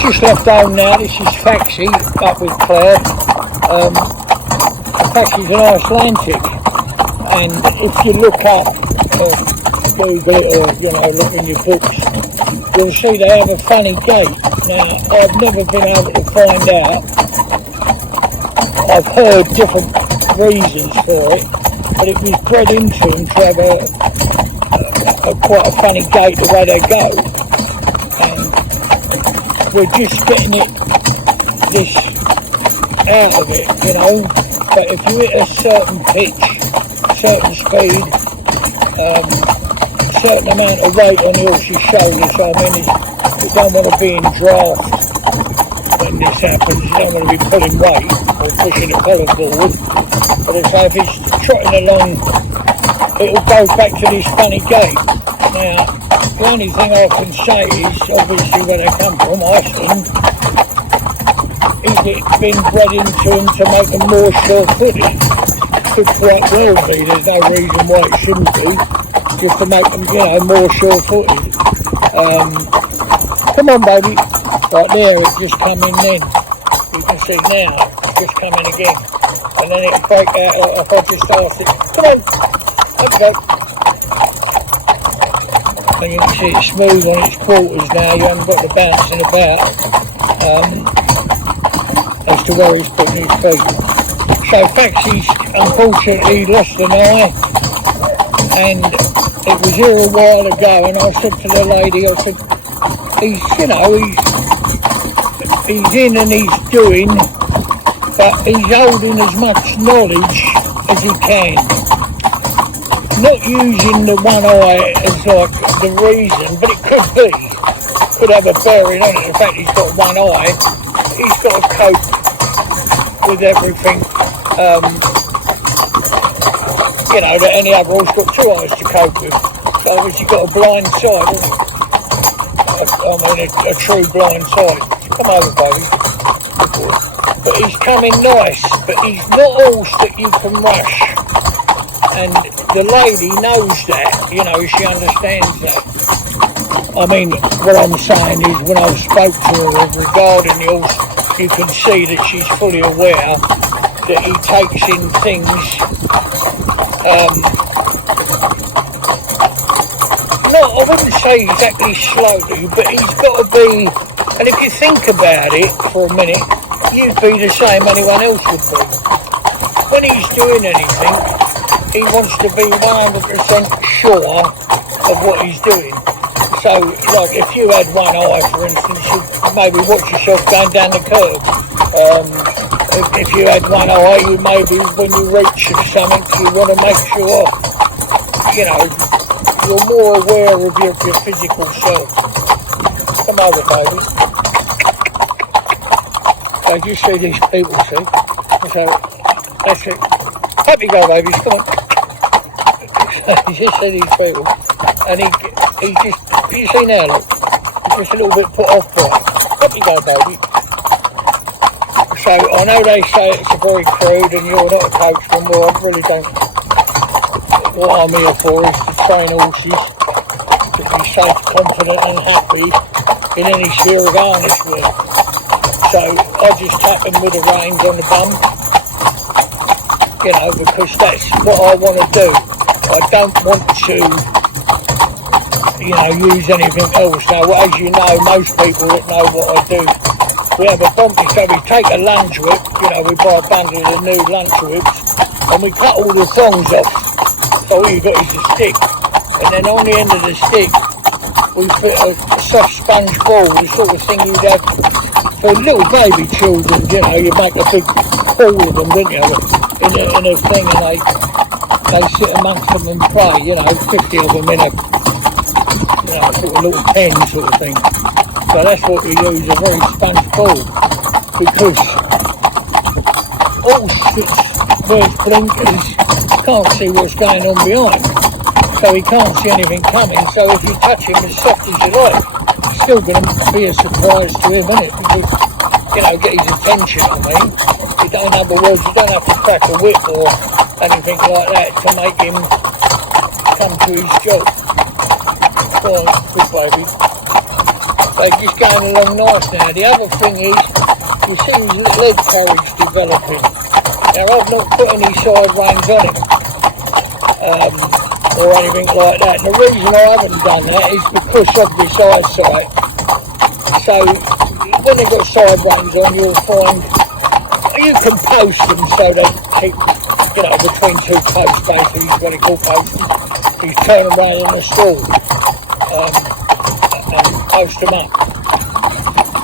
just left home now. This is Faxi up with Claire. Faxi's an Icelandic, and if you look up, Google it or look in your books, you'll see they have a funny gait. Now, I've never been able to find out. I've heard different reasons for it, but it was bred into them to have quite a funny gait the way they go. We're just getting this out of it, but if you hit a certain pitch, certain speed, certain amount of weight on the horse's shoulders, so I mean, you don't want to be in draft when this happens, you don't want to be pulling weight or pushing the collar forward, but if it's trotting along, it'll go back to this funny gait. Now, the only thing I can say is, obviously where they come from, Iceland, is it been bred into them to make them more sure-footed? Could quite well be, there's no reason why it shouldn't be, just to make them, more sure-footed. Come on, baby. Right there, it's just come in then. You can see now, it's just coming again. And then it'll break out if I just asked it. Come on! Okay. And you can see it's smooth on its quarters now, you haven't got the bouncing about as to where he's putting his feet. So Faxi's unfortunately lost an eye, and it was here a while ago, and I said to the lady, I said, he's in and he's doing, but he's holding as much knowledge as he can. Not using the one eye as like the reason, but it could have a bearing on it. In fact, he's got one eye. He's got to cope with everything, that any other horse got two eyes to cope with. So obviously got a blind side, hasn't he? I mean, a true blind side. Come over, baby. But he's coming nice, but he's not a horse that you can rush. And the lady knows that, she understands that. I mean, what I'm saying is when I spoke to her regarding the horse, you can see that she's fully aware that he takes in things, I wouldn't say exactly slowly, but he's got to be, and if you think about it for a minute, you'd be the same anyone else would be. When he's doing anything, he wants to be 100% sure of what he's doing. So, like, if you had one eye, for instance, you'd maybe watch yourself going down the curb. If you had one eye, you maybe, when you reach something, you want to make sure, you're more aware of your physical self. Come over, baby. So you see these people, see? So, that's it. Up you go, babies, come on. You just see these people, and he just, you see now, look, he's just a little bit put off by it. Up you go, baby. So I know they say it's a very crude and you're not a coachman, well I really don't. What I'm here for is to train horses to be safe, confident and happy in any sphere of harness work. So I just tap them with the reins on the bum, because that's what I want to do. I don't want to, use anything else. Now, as you know, most people that know what I do, we have a bumpy, so we take a lunge whip, we buy a bundle of new lunge whips, and we cut all the thongs off. So all you've got is a stick, and then on the end of the stick, we put a soft sponge ball, the sort of thing you'd have for little baby children, you make a big ball of them, don't you, in a thing, and they sit amongst them and play, 50 of them in a, sort of little pen sort of thing. So that's what we use, a very sponge ball, because horse that wears blinkers can't see what's going on behind, so he can't see anything coming. So if you touch him as soft as you like, it's still going to be a surprise to him, isn't it? Because, get his attention, in other words, you don't have to crack a whip or anything like that to make him come to his job. Go on, good baby. So they're just going along nice now. The other thing is, you see his leg carriage developing. Now I've not put any side reins on him, or anything like that. And the reason I haven't done that is because of this eyesight. So when they've got side reins on, you'll find you can post them so they keep, you know, between two posts basically is what they call posting. You turn them around in the stall and post them up.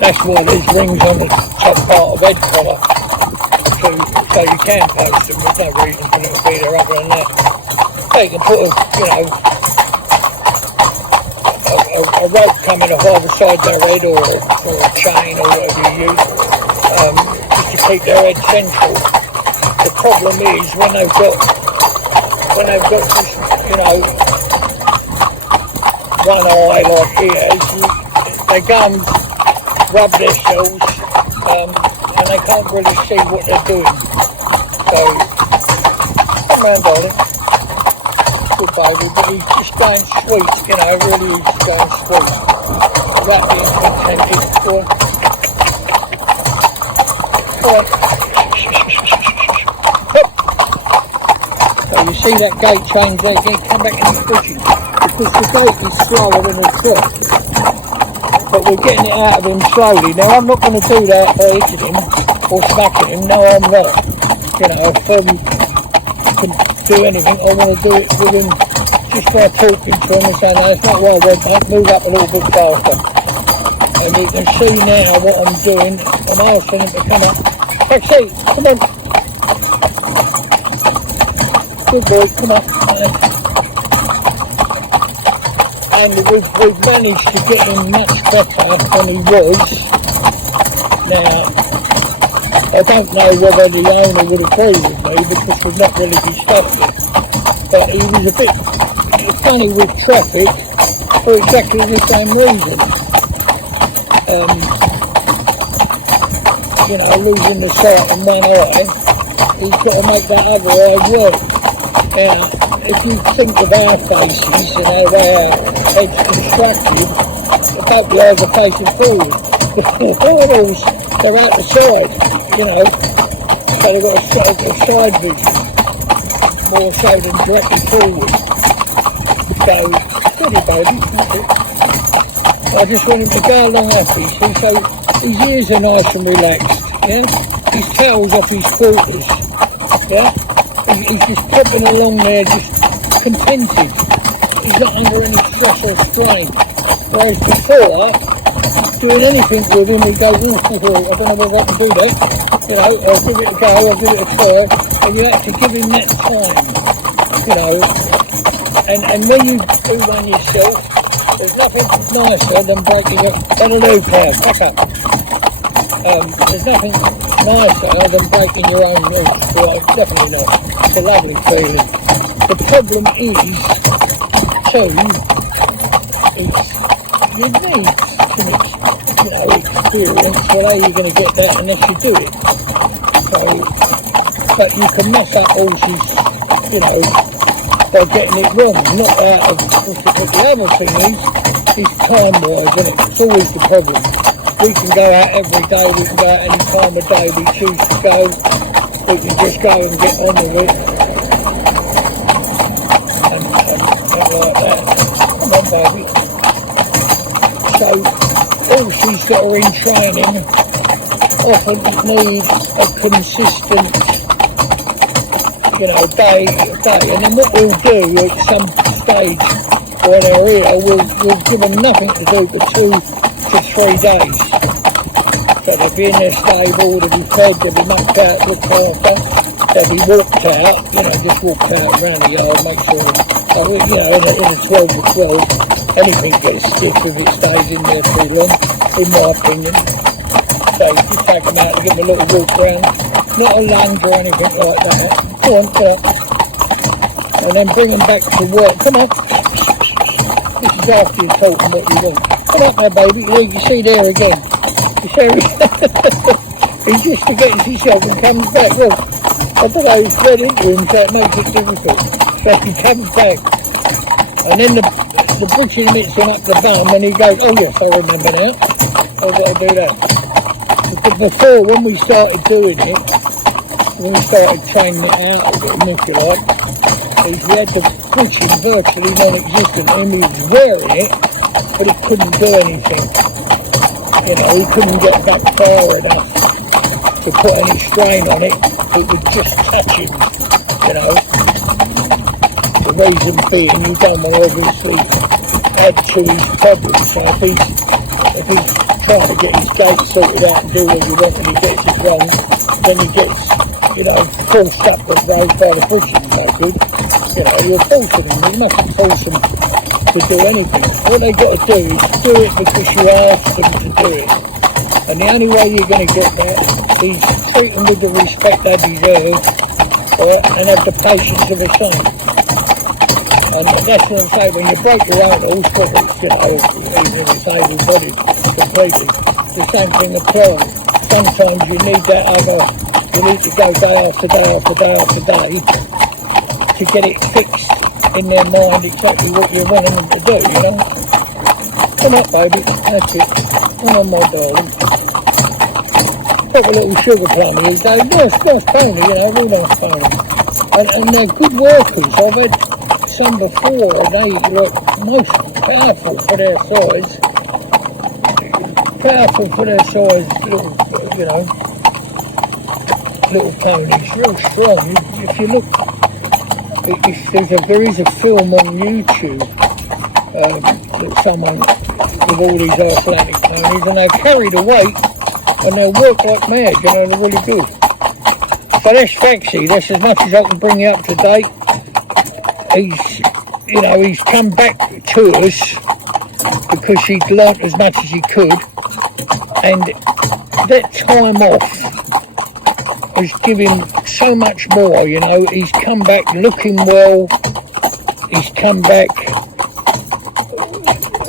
That's why there's rings on the top part of head collar, so you can post them. There's no reason for them to be there other than that. They can put a rope coming off either side of their head, or a chain, or whatever you use, just to keep their head central. The problem is when they've got this, you know, one eye like here, they go and rub themselves, and they can't really see what they're doing. So, come round, darling. Good baby, but he's just going sweet, you know, really is going sweet. Without being contented. Go on. So you see that gait change there, come back and push it. Because the gait is slower than the trot. But we're getting it out of him slowly. Now I'm not going to do that by hitting him or smacking him. No, I'm not. You know, if can do anything, I want to do it with him just by talking to him and saying, no, it's not what I want, mate, move up a little bit faster. And you can see now what I'm doing. I'm asking him to come up. Taxi, come on. Good boy, come on. And we've managed to get him much better than he was. Now, I don't know whether the owner would agree with me because we've not really discussed it. But he was a bit funny with traffic for exactly the same reason. You know, losing the sight in one eye, he's got to make that other eye work. Now, if you think of our faces and how our head's constructed, both the eyes are facing forward. The hornbills, they're out the side, you know, so they've got a side vision, more so than directly forward. So, steady baby, I just want him to go along happy, see, so his ears are nice and relaxed, yeah, his tail's off his quarters, yeah, he's just popping along there, just contented, he's not under any stress or strain, whereas before, doing anything with him, we go, I don't know whether I can do that, you know, I'll give it a go, I'll give it a try, and you have to give him that time, you know, and when you do one yourself, there's nothing nicer than breaking it, hello Claire, back up, there's nothing nicer than breaking your own rule, well, definitely not, it's a lovely feeling. The problem is, too, you need some experience, so how you're going to get that unless you do it. So, but you can mess up horses, you know, by getting it wrong, not out of, but the other thing is time-wise, isn't it? It's always the problem. We can go out every day, we can go out any time of day we choose to go, we can just go and get on with it, and like that. Come on, baby. So, horses that are in training often need a consistent, you know, day, and then what we'll do at some stage while they're here, we'll give them nothing to do for 2 to 3 days. So they'll be in their stable, they'll be fed, they'll be knocked out, looked after, they'll be walked out, you know, just walked out around the yard, make sure, you know, in a 12 to 12, anything gets stiff if it stays in there too long, in my opinion. So you just take them out and give them a little walk round, not a lunge or anything like that. Go on, and then bring them back to work. Come on. This is after you've told them what you want. Come on, my baby. You see there again. You see, he just forgets himself and comes back. Look, I don't know, he's fed into him, so it makes it difficult. So he comes back. And then the bridging hits him up the bum and he goes, oh yes, I remember now, I've got to do that. But before, when we started doing it, when we started training it out a bit, if you like, is we had the bridging virtually non-existent and he was wearing it, but it couldn't do anything. You know, he couldn't get back far enough to put any strain on it. It would just touch him, you know. The reason being, you don't want to obviously add to his problems. So if he's trying to get his gait sorted out and do what you want and he gets it wrong, then he gets, you know, forced up the road by the bridging no good. You know, you're forcing them, you mustn't force them to do anything. What they got to do is do it because you asked them to do it. And the only way you're going to get that is treat them with the respect they deserve, and have the patience of a saint. And that's what I'm saying, when you break your own horse, whether it's, you know, even if it's able-bodied completely, the same thing applies. Sometimes you need that other, you need to go day after day after day after day to get it fixed in their mind exactly what you're wanting them to do, you know. Come up, baby, that's it. Come on, my darling. Got a little sugar plum here, so nice pony, you know, real nice pony. And they're good workers. I've had some before, and they look most powerful for their size. Powerful for their size, little, you know, little ponies, real strong. If you look, there is a film on YouTube that someone with all these Icelandic ponies, and they've carried the weight and they'll work like mad, you know, they're really good. So that's Faxi, that's as much as I can bring you up to date. He's come back to us because he'd learnt as much as he could, and that time off has given him so much more, you know. He's come back looking well, he's come back,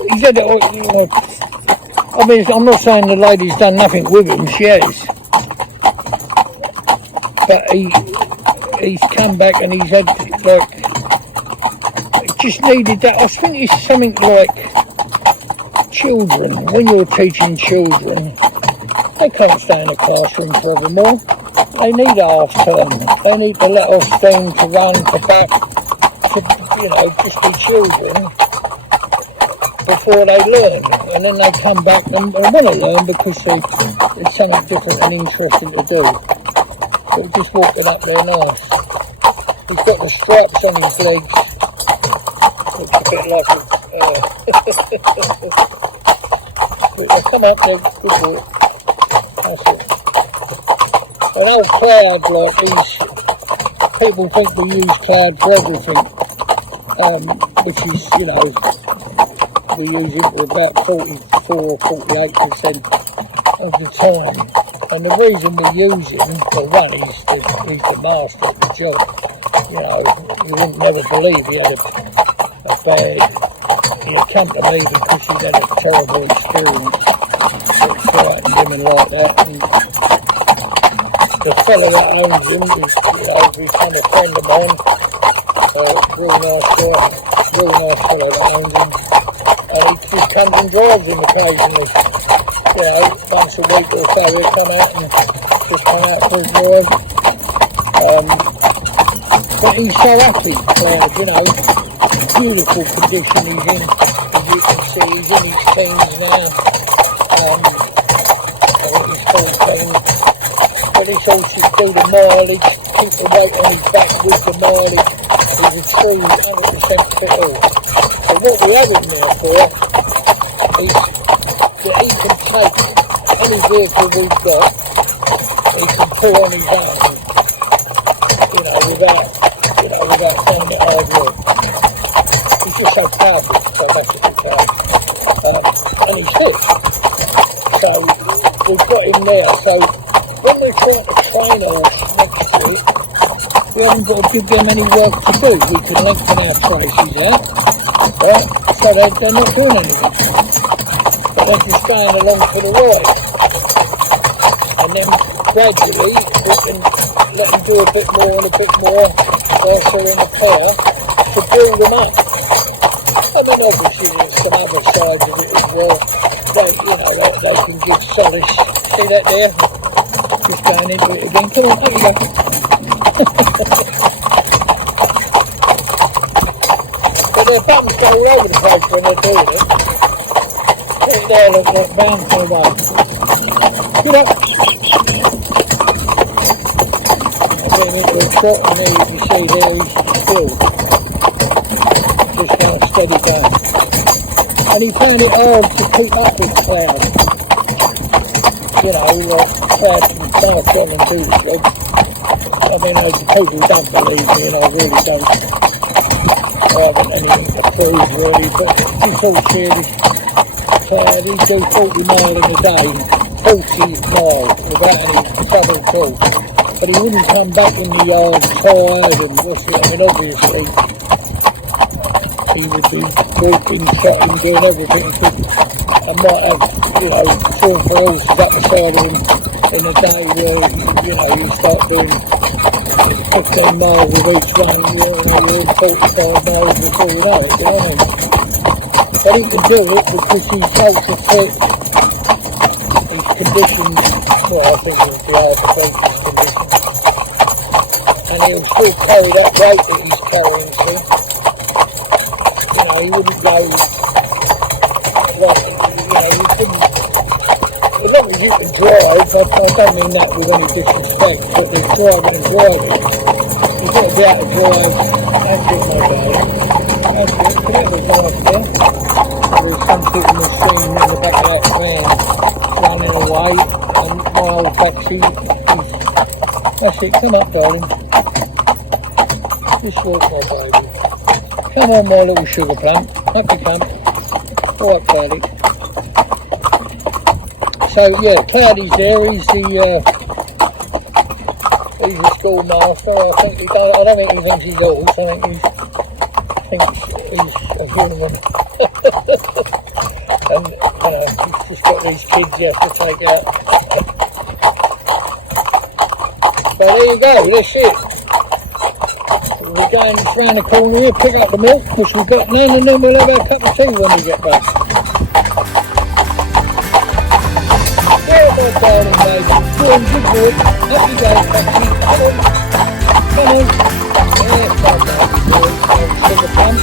he's had, you know, I mean, I'm not saying the lady's done nothing with him, she has, but he's come back and he's had, like, just needed that. I think it's something like children. When you're teaching children, they can't stay in the classroom forevermore. They need a half term. They need to let off steam, to run, to back, to, you know, just be children before they learn. And then they come back and want to learn because it's something different and interesting to do. So just walking up there nice. He's got the stripes on his legs. Looks a bit like come up there, good work. That's it. An old cloud like these, people think we use cloud for everything, which is, you know, we use it for about 44 or 48% of the time. And the reason we use him, for one, he's the master of the job. You know, we didn't never believe he had a bad, he'd come to me because he'd had a terrible experience that frightened him and like that, and the fellow that owns him is, you know, become a friend of mine, real nice guy, real nice fellow that owns him, and he just comes and drives him occasionally, you know, once a week or so he'll come out and just come out for a drive, but he's so happy, you know, beautiful condition he's in, as you can see. He's in his teens now, he's 14, but this horse is still the mileage, keep the weight on his back with the mileage. He's a true 100% fit horse. So what we have him there for is that he can take any vehicle we've got, he can pull on his own, you know, without finding it hard work. He's just so powerful, so massively powerful, and he's fit. So we've got him there. So when they're trying to train us next to it, we haven't got to give them any work to do. We can lengthen our traces out, right? So they're not doing anything, but they're just going along for the ride. And then gradually we can let them do a bit more and a bit more whilst they're in the car to build them up. And then obviously there's some other sides of it as well. They, you know, like they can give solace. See that there? Just going into it again. Come on, there you go. But their buttons go all over the place when they're doing it. Right there, look, they're bouncing away. Get up. I'm getting into a trot, and there you can see there he's still. Just going steady down. And he found it hard to keep up with Cloud. You know, like Cloud can pass on and do the sledge. I mean, those people don't believe me, and I really don't. I haven't anything to prove really, but it's all serious. Cloud, he'd do 40 miles in a day, 40 miles without any trouble at all. But he wouldn't come back in the yard tired and what's it, I mean, obviously. He would be walking, chatting, doing everything. I might have, you know, 4 or 4 horses up the side of him in a day where, you know, you start doing 15 miles with each one, you know, you're 45 miles before you know it, you know what I mean? But he can do it because he's ultra fit, his conditions, well, I think it's the arthritis condition, and he'll still carry that weight that he's carrying still. He wouldn't go, like, you know, you couldn't, as long as you can drive, I don't mean that with any disrespect, but there's driving and driving. You've got to be able to drive, that's it, my darling, that's it, but that was nice there. There was some sort of machine in the back of that van running away, and my old taxi, that's it, come up darling, just walk my baby. Come on, my little sugar plant. Up you come. All right, Cloudy. So, yeah, Cloudy's there. He's the schoolmaster. I think he don't, I don't think he thinks he's horse. I think he's a human. And, you know, he's just got these kids he has to take out. So there you go. That's it. We're going round the corner here, pick up the milk, which we've got none, and then we'll have our cup of tea when we get back. There my darling baby, doing good work. Up you go, taxi. Come on. Come on. There's my baby boy, sugar plum.